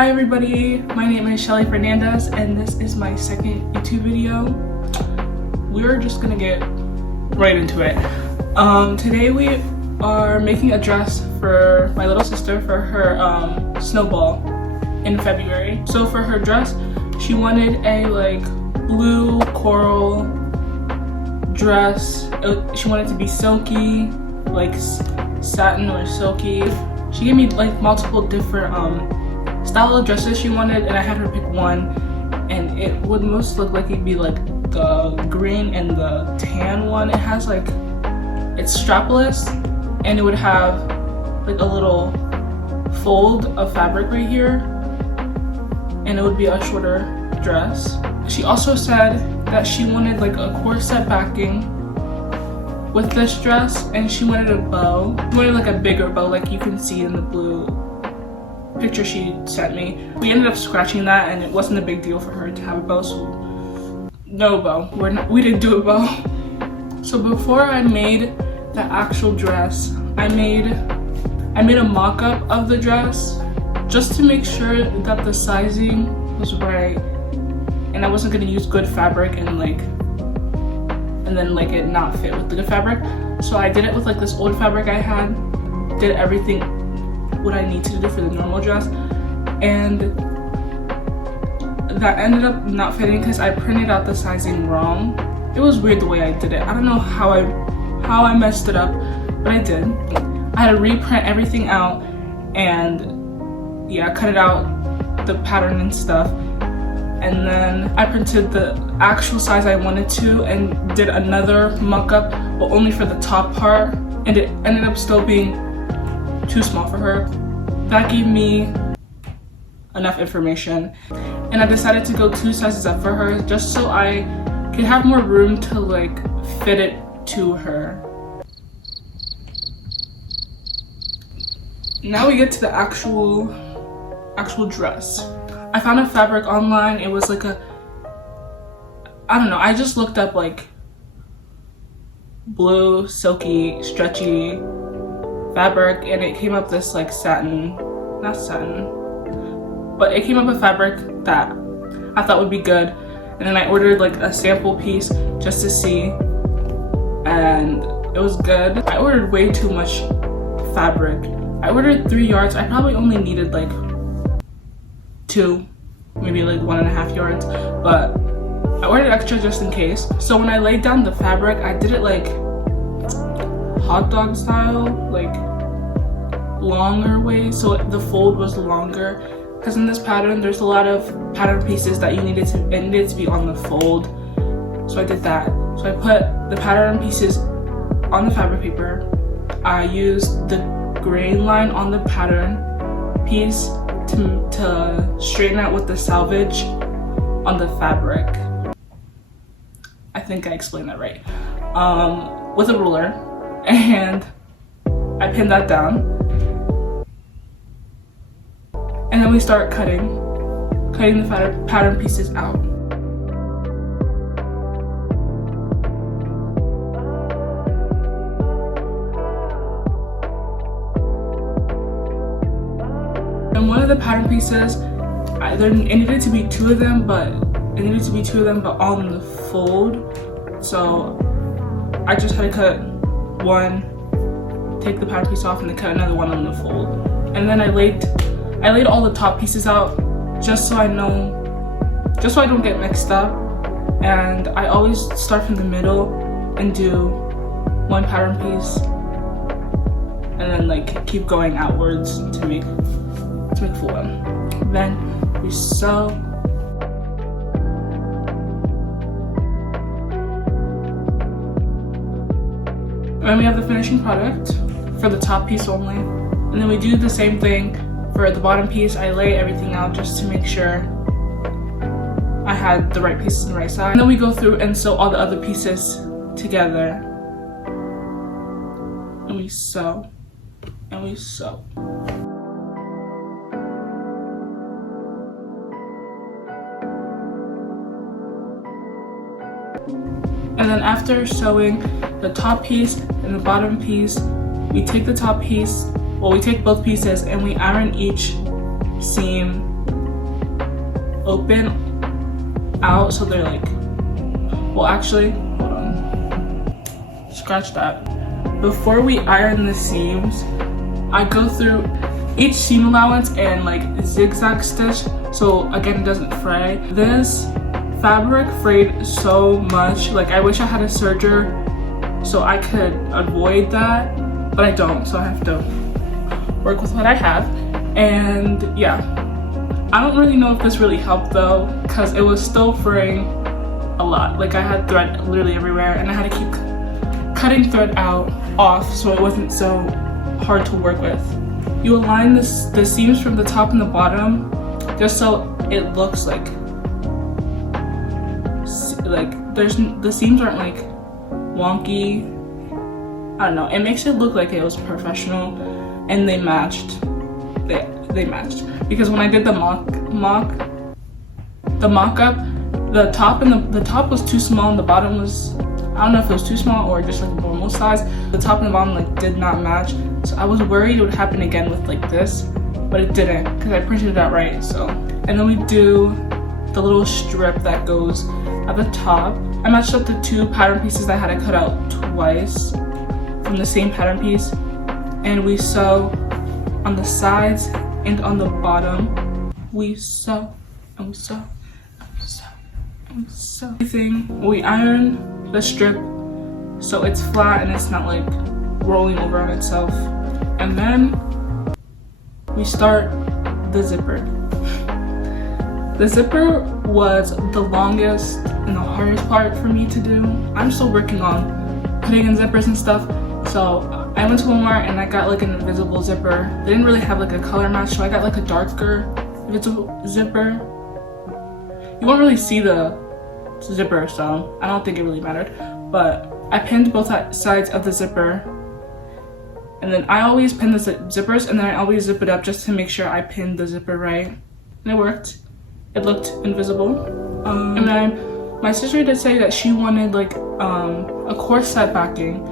Hi everybody, my name is Shelly Fernandez and this is my second YouTube video. We're just gonna get right into it. Today we are making a dress for my little sister for her snowball in February. So for her dress, she wanted a like blue coral dress. She wanted it to be silky, like satin or silky. She gave me like multiple different style of dresses she wanted, and I had her pick one, and it would most look like it'd be like the green and the tan one. It has like, it's strapless, and it would have like a little fold of fabric right here, and it would be a shorter dress. She also said that she wanted like a corset backing with this dress, and she wanted a bow. She wanted like a bigger bow like you can see in the blue picture she sent me. We ended up scratching that, and it wasn't a big deal for her to have a bow, so no bow. We didn't do a bow. So before I made the actual dress, I made a mock-up of the dress just to make sure that the sizing was right and I wasn't gonna use good fabric and then like it not fit with the good fabric. So I did it with like this old fabric I had, did everything what I need to do for the normal dress, and that ended up not fitting because I printed out the sizing wrong. It was weird the way I did it. I don't know how I messed it up, but I did. I had to reprint everything out and yeah, cut it out, the pattern and stuff, and then I printed the actual size I wanted to and did another mock-up, but only for the top part, and it ended up still being too small for her. That gave me enough information, and I decided to go 2 sizes up for her just so I could have more room to like fit it to her. Now we get to the actual dress. I found a fabric online. It was like I don't know, I just looked up like blue, silky, stretchy fabric, and it came up this like not satin, but it came up a fabric that I thought would be good, and then I ordered like a sample piece just to see, and it was good. I ordered way too much fabric. I ordered 3 yards. I probably only needed like 2, maybe like 1.5 yards, but I ordered extra just in case. So when I laid down the fabric, I did it like hot dog style, like longer way, so the fold was longer, because in this pattern there's a lot of pattern pieces that it needed to be on the fold. So I did that. So I put the pattern pieces on the fabric paper. I used the grain line on the pattern piece to straighten out with the selvage on the fabric. I think I explained that right. With a ruler, and I pinned that down, and then we start cutting the pattern pieces out. And one of the pattern pieces, it needed to be 2 of them, but on the fold. So I just had to cut one, take the pattern piece off, and then cut another one on the fold. And then I laid all the top pieces out just so I don't get mixed up. And I always start from the middle and do one pattern piece, and then like keep going outwards to make full one. Then we sew. And we have the finishing product for the top piece only. And then we do the same thing for the bottom piece. I lay everything out just to make sure I had the right pieces on the right side. And then we go through and sew all the other pieces together. And we sew. And we sew. And then after sewing the top piece and the bottom piece, we take the top piece, well, we take both pieces and we iron each seam open out, so they're like, well, actually, hold on, scratch that. Before we iron the seams, I go through each seam allowance and like zigzag stitch, so again it doesn't fray. This fabric frayed so much, like I wish I had a serger so I could avoid that, but I don't, so I have to work with what I have. And yeah, I don't really know if this really helped though, because it was still fraying a lot. Like I had thread literally everywhere, and I had to keep cutting thread off so it wasn't so hard to work with. You align the seams from the top and the bottom just so it looks like the seams aren't like wonky. I don't know, it makes it look like it was professional, and they matched. They matched, because when I did the mock-up, the top was too small and the bottom was, I don't know if it was too small or just like normal size. The top and the bottom like did not match, so I was worried it would happen again with like this, but it didn't because I printed it out right. So, and then we do the little strip that goes at the top. I matched up the two pattern pieces that I had to cut out twice from the same pattern piece, and we sew on the sides and on the bottom. We sew and we sew and we sew and we sew. Everything, we iron the strip so it's flat and it's not like rolling over on itself, and then we start the zipper. The zipper was the longest and the hardest part for me to do. I'm still working on putting in zippers and stuff, so I went to Walmart and I got like an invisible zipper. They didn't really have like a color match, so I got like a darker invisible zipper. You won't really see the zipper, so I don't think it really mattered. But I pinned both sides of the zipper, and then I always pin the zippers, and then I always zip it up just to make sure I pinned the zipper right. And it worked. It looked invisible. And then my sister did say that she wanted like a corset backing,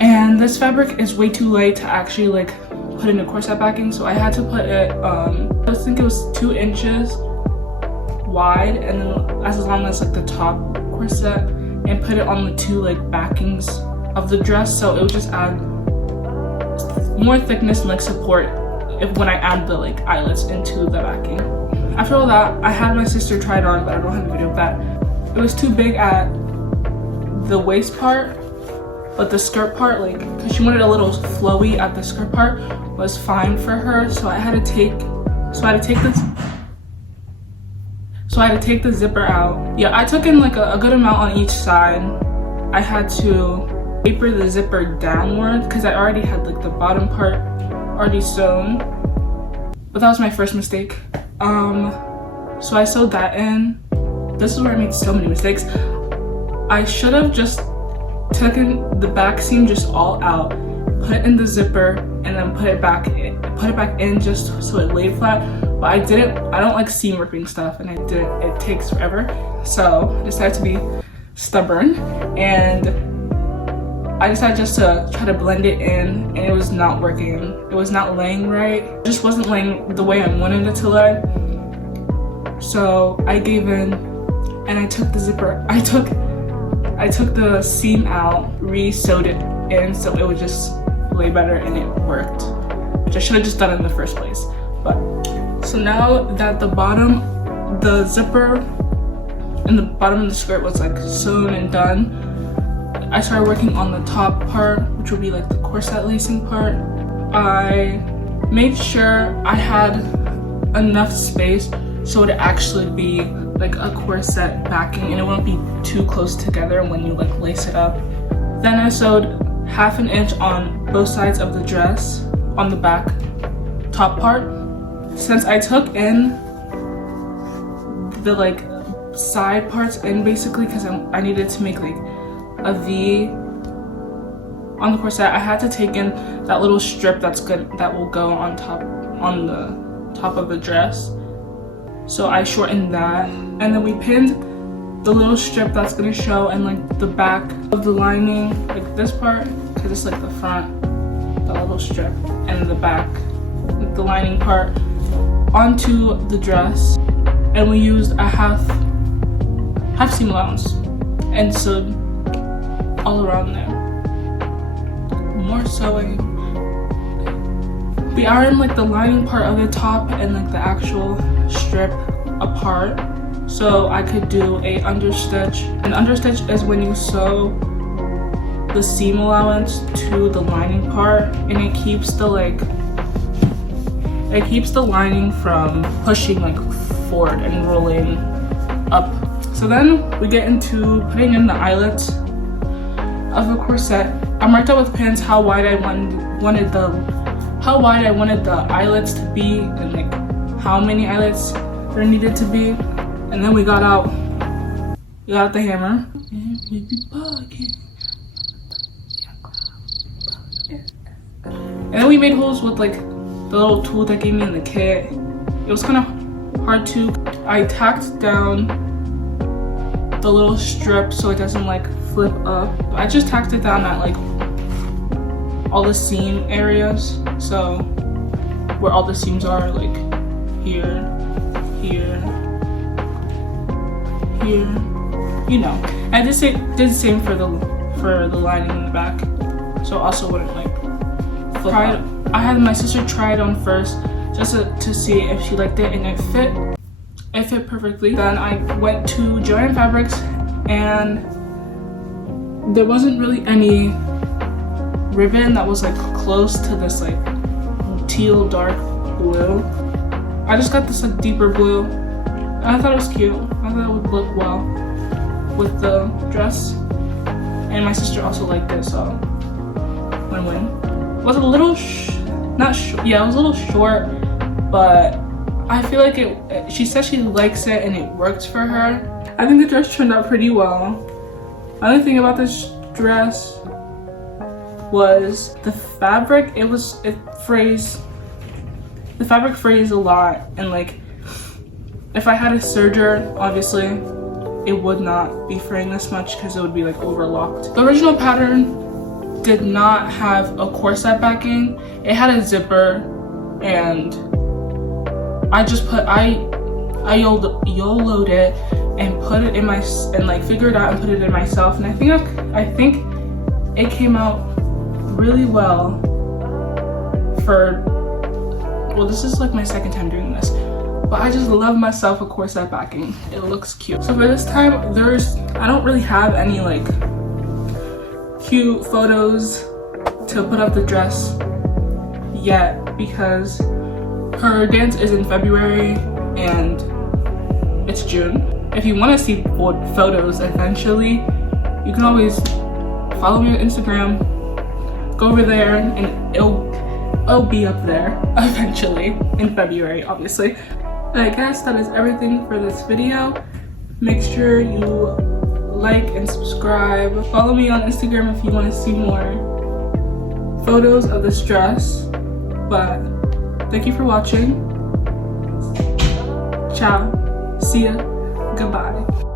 and this fabric is way too light to actually like put in a corset backing, so I had to put it I think it was 2 inches wide and then as long as like the top corset, and put it on the 2 like backings of the dress, so it would just add more thickness and like support when I add the like eyelets into the backing. After all that, I had my sister try it on, but I don't have a video of that. It was too big at the waist part, but the skirt part, like, because she wanted a little flowy at the skirt part, was fine for her. So I had to take the zipper out. Yeah, I took in like a good amount on each side. I had to taper the zipper downward because I already had like the bottom part already sewn, but that was my first mistake. So I sewed that in. This is where I made so many mistakes. I should have just taken the back seam just all out, put it in the zipper, and then put it back in just so it laid flat. But I didn't. I don't like seam ripping stuff, and I didn't. It takes forever. So I decided to be stubborn, and I decided just to try to blend it in, and it was not working. It was not laying right. It just wasn't laying the way I wanted it to lay. So I gave in, and I took the zipper. I took the seam out, re-sewed it in so it would just lay better, and it worked, which I should have just done in the first place. But so now that the zipper and the bottom of the skirt was like sewn and done, I started working on the top part, which would be like the corset lacing part. I made sure I had enough space so it would actually be like a corset backing and it won't be too close together when you like lace it up. Then I sewed 1/2 inch on both sides of the dress on the back top part. Since I took in the like side parts in basically because I needed to make like a V on the corset, I had to take in that little strip that will go on the top of the dress. So I shortened that, and then we pinned the little strip that's gonna show and like the back of the lining, like this part, because it's like the front, the little strip, and the back, like the lining part, onto the dress. and we used a half seam allowance and sewed all around there. More sewing. We ironed like the lining part of the top and like the actual strip apart, so I could do a understitch. An understitch is when you sew the seam allowance to the lining part, and it keeps the lining from pushing like forward and rolling up. So then we get into putting in the eyelets of the corset. I marked out with pins how wide I wanted the eyelets to be, and like how many eyelets there needed to be. And then we got out the hammer. And then we made holes with like the little tool that gave me in the kit. It was kind of hard to. I tacked down the little strip so it doesn't like flip up. I just tacked it down at like all the seam areas, so where all the seams are, like here, here, here, you know. I did the same for the lining in the back, so it also wouldn't like flip up. I had my sister try it on first just to see if she liked it, and it fit perfectly. Then I went to Joann Fabrics, and there wasn't really any ribbon that was like close to this like teal dark blue. I just got this like deeper blue, and I thought it was cute. I thought it would look well with the dress, and my sister also liked it, so win-win. It was a little it was a little short, but I feel like she said she likes it and it works for her. I think the dress turned out pretty well. The only thing about this dress was the fabric. The fabric frays a lot, and like if I had a serger, obviously it would not be fraying this much because it would be like overlocked. The original pattern did not have a corset backing. It had a zipper, and I just YOLO'd it and put it in figured out and put it in myself, and I think it came out really well this is like my second time doing this, but I just love myself a corset backing. It looks cute. So for this time, I don't really have any like cute photos to put up the dress yet, because her dance is in February and it's June. If you want to see photos eventually, you can always follow me on Instagram. Go over there, and it'll be up there eventually in February, obviously. And I guess that is everything for this video. Make sure you like and subscribe. Follow me on Instagram if you want to see more photos of this dress. But thank you for watching. Ciao. See ya. Goodbye.